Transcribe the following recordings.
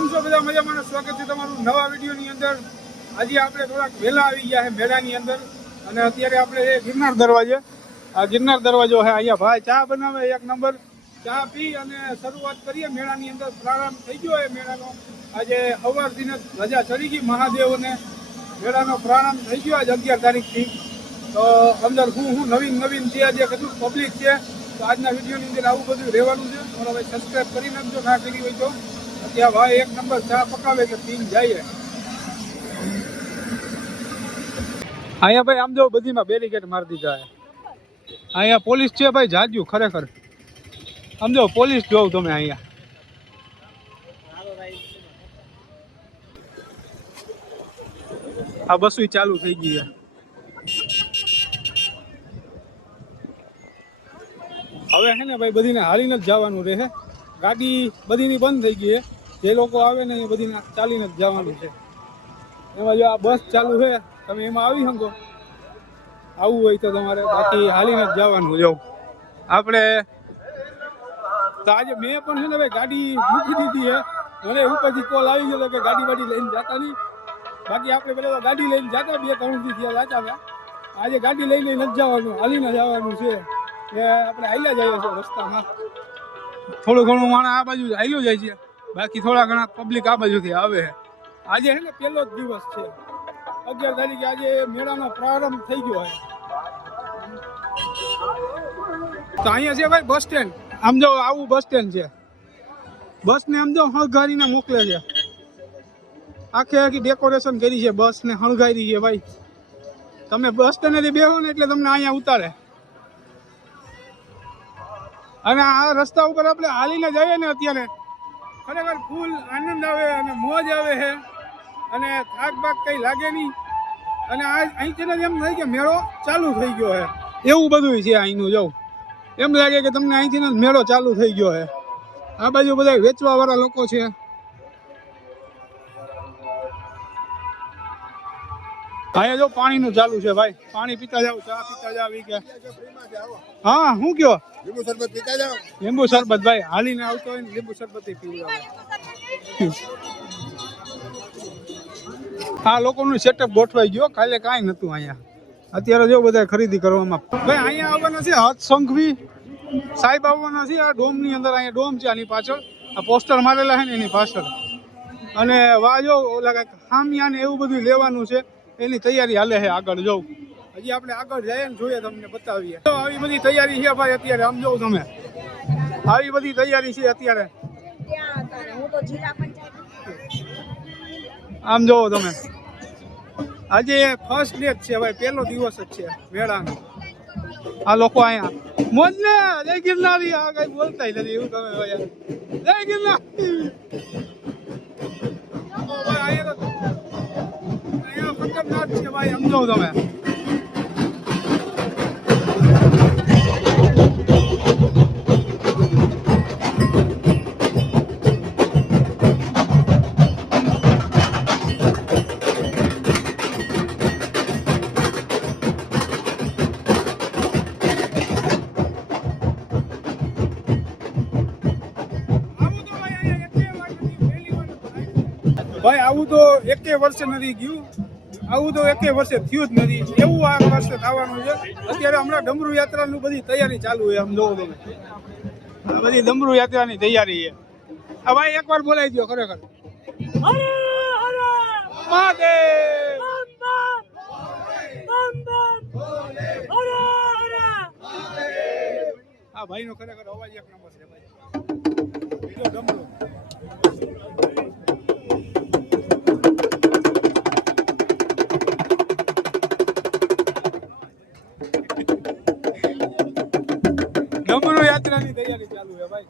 કેમ છો બધા? મજામાં? સ્વાગત છે તમારું નવા વિડીયોની અંદર. આજે આપણે થોડાક વહેલા આવી ગયા છે મેળાની અંદર અને અત્યારે આપણે ગિરનાર દરવાજે. આ ગિરનાર દરવાજો છે. અહીંયા ભાઈ ચા બનાવે એક નંબર. ચા પી અને શરૂઆત કરીએ મેળાની અંદર. પ્રારંભ થઈ ગયો છે મેળાનો. આજે સવારથી રજા ચડી ગઈ મહાદેવને. મેળાનો પ્રારંભ થઈ ગયો આજે 11 તારીખથી. તો અંદર હું નવીન છે, આજે કેટલું પબ્લિક છે. તો આજના વિડીયોની અંદર આવું બધું રહેવાનું છે. મારો ભાઈ સબસ્ક્રાઈબ કરી નાખજો ના કરી હોય તો. ત્યાં ભાઈ એક નંબર ચા પકાવે કે પીને જઈએ. અહીંયા ભાઈ આમ જો બધીમાં બેરીકેડ મારી દીધા છે. અહીંયા પોલીસ છે ભાઈ જાજ્યું ખરેખર. આમ જો પોલીસ જોવ તમે અહીંયા. આ બસ ચાલુ થઈ ગઈ છે. હવે છે ને ભાઈ બધીને હાલીને જ જવાનું રહે. ગાડી બધીની બંધ થઈ ગઈ છે. જે લોકો આવે ને એ બધીને ચાલીને જ જવાનું છે. એમાં જો આ બસ ચાલુ છે, તમે એમાં આવી શકો. આવવું હોય તો તમારે, બાકી હાલીને જ જવાનું. જો આપણે તો આજે મેં પણ છે ને ભાઈ ગાડી મૂકી દીધી છે. મને ઉપરથી કોલ આવી ગયો કે ગાડી બાડી લઈને જતા નહીં. બાકી આપણે પેલા ગાડી લઈને જતા 2-3 દી થયા જતા હતા. આજે ગાડી લઈને નથી જવાનું, હાલીને જવાનું છે. કે આપણે હાલ્યા જઈએ છીએ રસ્તામાં. થોડું ઘણું માણસ આ બાજુ હાલ્યું જાય છે, બાકી થોડા ઘણા પબ્લિક આ બાજુથી આવે છે. આજે છે ને પહેલો જ દિવસ છે, 11 તારીખે આજે મેળાનો પ્રારંભ થઈ ગયો છે. તો અહીંયા છે ભાઈ બસ સ્ટેન્ડ. આમ જો આવું બસ સ્ટેન્ડ છે. બસને આમ જો હળગારીને મોકલે છે. આખી ડેકોરેશન કરી છે, બસને હળગારી છે ભાઈ. તમે બસ સ્ટેન્ડેથી બેહો ને એટલે તમને અહીંયા ઉતારે. અને આ રસ્તા ઉપર આપણે હાલીને જઈએ ને અત્યારે ખરેખર ફૂલ આનંદ આવે અને મોજ આવે છે. અને થાક બાક કંઈ લાગે નહીં. અને આ અહીંથી જ એમ થાય કે મેળો ચાલુ થઈ ગયો છે. એવું બધું છે અહીંનું. જવું એમ લાગે કે તમને અહીંથી જ મેળો ચાલુ થઈ ગયો છે. આ બાજુ બધા વેચવાવાળા લોકો છે. અહીંયા જો પાણીનું ચાલુ છે ભાઈ. પાણી પીતા જાવ, ચા પીતા જાવ. કે હા શું કયો? લીંબુ શરબત પીતા જાવ. લીંબુ શરબત ભાઈ હાલીને આવતો હોય ને લીંબુ શરબત પીવું. આ લોકોનું સેટઅપ ગોઠવાઈ ગયો. કાલે કાંઈ નતું અહીંયા. અત્યારે જો બધા ખરીદી કરવામાં ભાઈ અહીંયા આવવાના છે. હદ સંઘવી સાહેબ આવવાના છે આ ડોમની અંદર. અહીંયા ડોમ છે આની પાછળ. આ પોસ્ટર મારેલા છે ને એની પાછળ. અને વાજો ઓલા કંઈક ખામિયા ને એવું બધું લેવાનું છે. એની તૈયારી હાલે છે આગળ. જોઉં હજી આપણે આગળ જઈએ ને જોઈએ તમને બતાવીએ. તો આવી બધી તૈયારી છે ભાઈ અત્યારે. આમ જોઉં તમે આવી બધી તૈયારી છે અત્યારે. આમ જોવો તમે આજે ફર્સ્ટ ડે છે ભાઈ. પહેલો દિવસ જ છે મેળાનો. આ લોકો અહીંયા મોજ ને જય ગિરનારી. આ કઈ બોલતા નથી એવું તમે ભાઈ. જય ગિરનાર. ખતરનાક છે ભાઈ. સમજો તમે ભાઈ. આવું તો એકે વર્ષે નથી ગયું. આવું તો એકે વર્ષે થયું જ નથી. એવું આ વર્ષે થવાનું છે. અત્યારે હમણાં ડમરૂ યાત્રાનું બધી તૈયારી ચાલુ છે. આમ જોવો તમે આ બધી ડમરૂ યાત્રાની તૈયારી છે. આ ભાઈ એકવાર બોલાવી દો ખરેખર. મહાદેવ. આ ભાઈનો ખરેખર અવાજ એક નંબર છે ભાઈ. બીજો ડમરૂ. ડમરૂ યાત્રાની તૈયારી ચાલુ છે ભાઈ.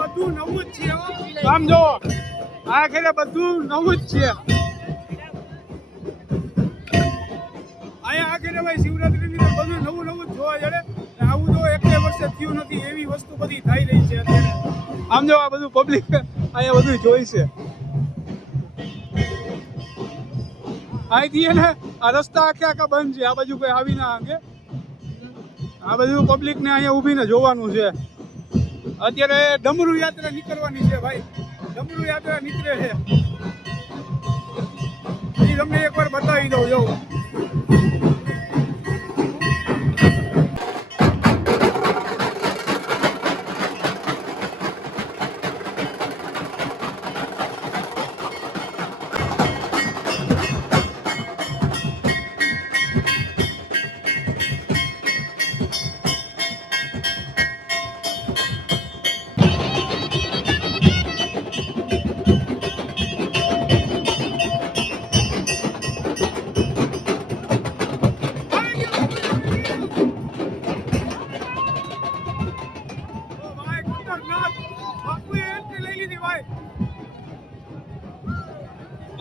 બધું નવું જ છે. આમ જો આખરે બધું નવું જ છે. અહીંયા આખરે ભાઈ શિવરાત્રીની બધું નવું જ જોવા જડે. આવું તો એકે વર્ષે થયું નથી. એવી વસ્તુ બધી થઈ રહી છે અત્યારે. આમ જો આ બધું પબ્લિક અહીંયા બધું જોઈ છે. અહીંથી ને આ રસ્તા આખા બંધ છે, આ બાજુ કોઈ આવી ના અંગે. આ બધું પબ્લિક ને અહીંયા ઊભીને જોવાનું છે. અત્યારે ડમરૂ યાત્રા નીકળવાની છે ભાઈ, ડમરૂ યાત્રા નીકળે છે એ તમને એકવાર બતાવી દઉં. જો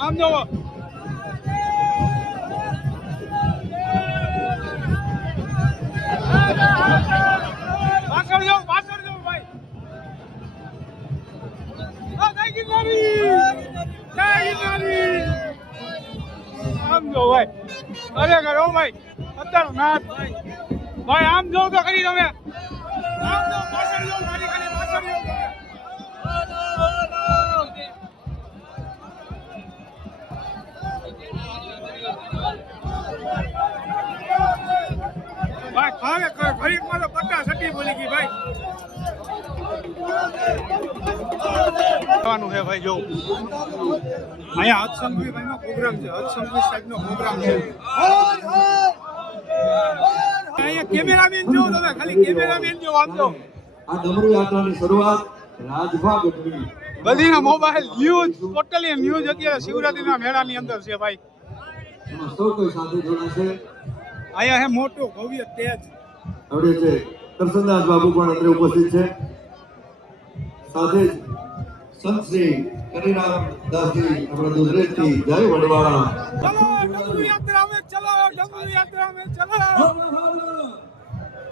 આમ જોવો. પાછળ જાઓ ભાઈ. આમ જો ભાઈ, અરે કરો ભાઈ, અત્યારે નાથ ભાઈ. આમ જો તો કરી તમે, આમ જો પાછળ જાઓ, મારી ખાલી પાછળ જાઓ. ભાઈ ખાવે ઘડીકમાં તો 50 સટી બોલી ગઈ ભાઈ. છે ભાઈ જો અહીંયા હદસંઘવી ભાઈનો પ્રોગ્રામ છે, હદસંઘવી સાહેબનો પ્રોગ્રામ છે. અહીંયા કેમેરામેન જો તમે, ખાલી કેમેરામેન જો. આમ જો આ ડમરૂ યાત્રાની શરૂઆત રાજભા ગઢવી બધીના મોબાઈલ ન્યૂઝ, ટોટલી ન્યૂઝ અત્યારે શિવરાત્રીના મેળાની અંદર છે ભાઈ. એમાં સૌ કોઈ સાથે જોડાશે. અહીંયા હે મોટો ભવ્ય તેજ આવડે છે. કરસનદાસ બાબુ પણ અંદર ઉપસ્થિત છે. સાથે જ સંત શ્રી કનીરામ દાસજી આપણા દુધરેજથી જય વડવાળા. ચલો ડમરૂ યાત્રા में चलो, डमरू यात्रा में चलो.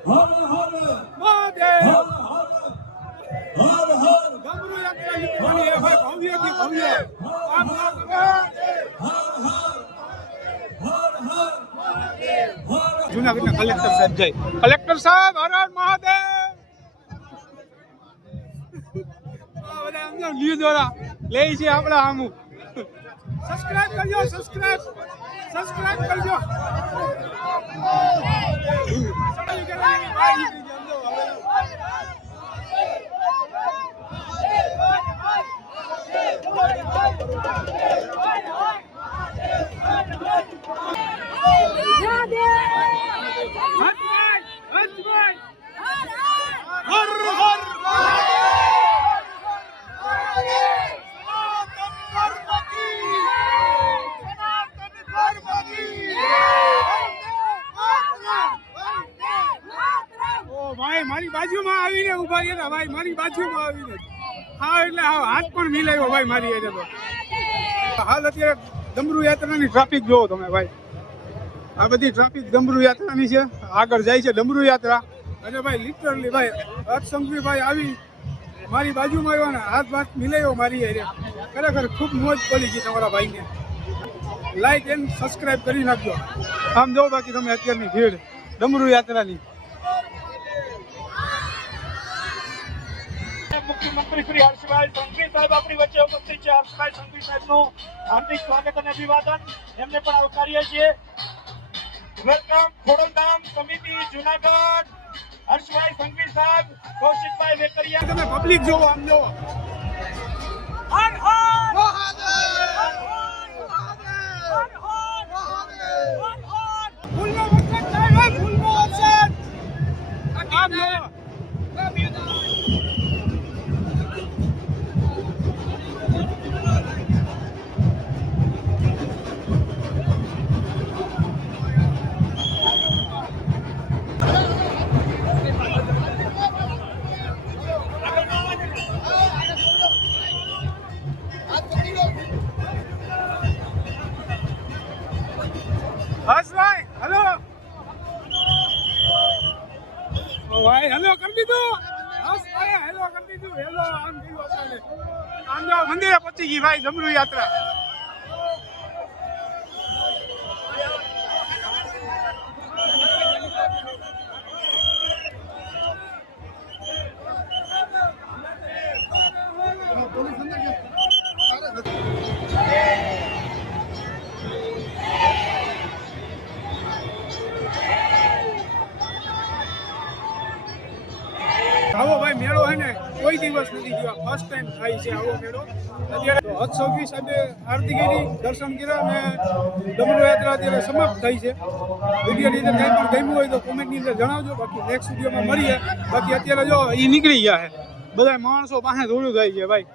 હર હર મહાદેવ. હર હર ડમरू યાત્રા નીકળવાની છે ભાઈ, ભવ્યથી ભવ્ય. આમ જૂનાગઢના કલેક્ટર સાહેબ જય. કલેક્ટર સાહેબ હર હર મહાદેવ. બધા અંદર ન્યૂઝ દ્વારા લે છે આપણા આમું. સબસ્ક્રાઇબ કરજો, સબસ્ક્રાઇબ કરજો. ભાઈ મારી બાજુમાં આવીને ઉભા રહ્યા ભાઈ, મારી બાજુમાં આવીને. હા એટલે હા હાથ પણ મિલાવ્યો ભાઈ મારી એટલે. તો હાલ અત્યારે ડમરૂ યાત્રાની ટ્રાફિક જોવો તમે ભાઈ. આ બધી ટ્રાફિક ડમરૂ યાત્રાની છે, આગળ જાય છે ડમરૂ યાત્રા. અને ભાઈ લિટરલી ભાઈ હદસંઘવી ભાઈ આવી મારી બાજુમાં આવ્યો ને હાથ મિલાવ્યો મારી એટલે. ખરેખર ખૂબ મોજ પડી ગઈ તમારા ભાઈને. લાઈક એન્ડ સબસ્ક્રાઇબ કરી નાખજો. આમ જો બાકી તમે અત્યારની ભીડ ડમરૂ યાત્રાની. મુખ્યમંત્રી શ્રી હર્ષભાઈ સંઘવી સાહેબ આપણી વચ્ચે ઉપસ્થિત છે. હર્ષભાઈ સંઘવી સાહેબનું હાર્દિક સ્વાગત અને અભિવાદન. એમને પણ આવકારીએ છીએ. વેલકમ ખોડલધામ સમિતિ જુનાગઢ. હર્ષભાઈ સંઘવી સાહેબ, કૌશિકભાઈ વેકરિયા. તમે પબ્લિક જોવો, આમ જોવો. હર હર ફૂલનો વરસાદ થાય ભાઈ, ફૂલનો વરસાદ. આમ જોવો. હર્ષભાઈ હેલો. ભાઈ હેલો કરી દીધું. હર્ષભાઈ હેલો કરી દીધું. હેલો આમ દીધું અત્યારે. આમ જો મંદિરે પહોંચી ગઈ ભાઈ ડમરૂ યાત્રા. હે ને કોઈ દિવસ નથી જોયા, ફર્સ્ટ ટાઈમ થાય છે આવો મેળો. અત્યારે તો હદ સાહેબે આરતી કરી, દર્શન કર્યા અને ડમરૂ યાત્રા અત્યારે સમાપ્ત થઈ છે. વિડીયોની અંદર કંઈ પણ ગમ્યું હોય તો કોમેન્ટની અંદર જણાવજો, બાકી નેક્સ્ટ વિડીયોમાં મળીએ. બાકી અત્યારે જો એ નીકળી ગયા છે, બધા માણસો પાસે ધોળું થાય છે ભાઈ.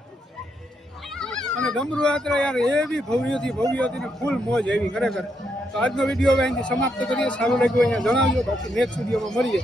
અને ડમરૂ યાત્રા યાર એવી ભવ્ય હતી ને ફૂલ મોજ એવી ખરેખર. તો આજનો વિડીયો હવે અહીંથી સમાપ્ત કરીએ. સારું લાગ્યું અહીંયા જણાવજો, બાકી નેક્સ્ટ વિડીયોમાં મળીએ.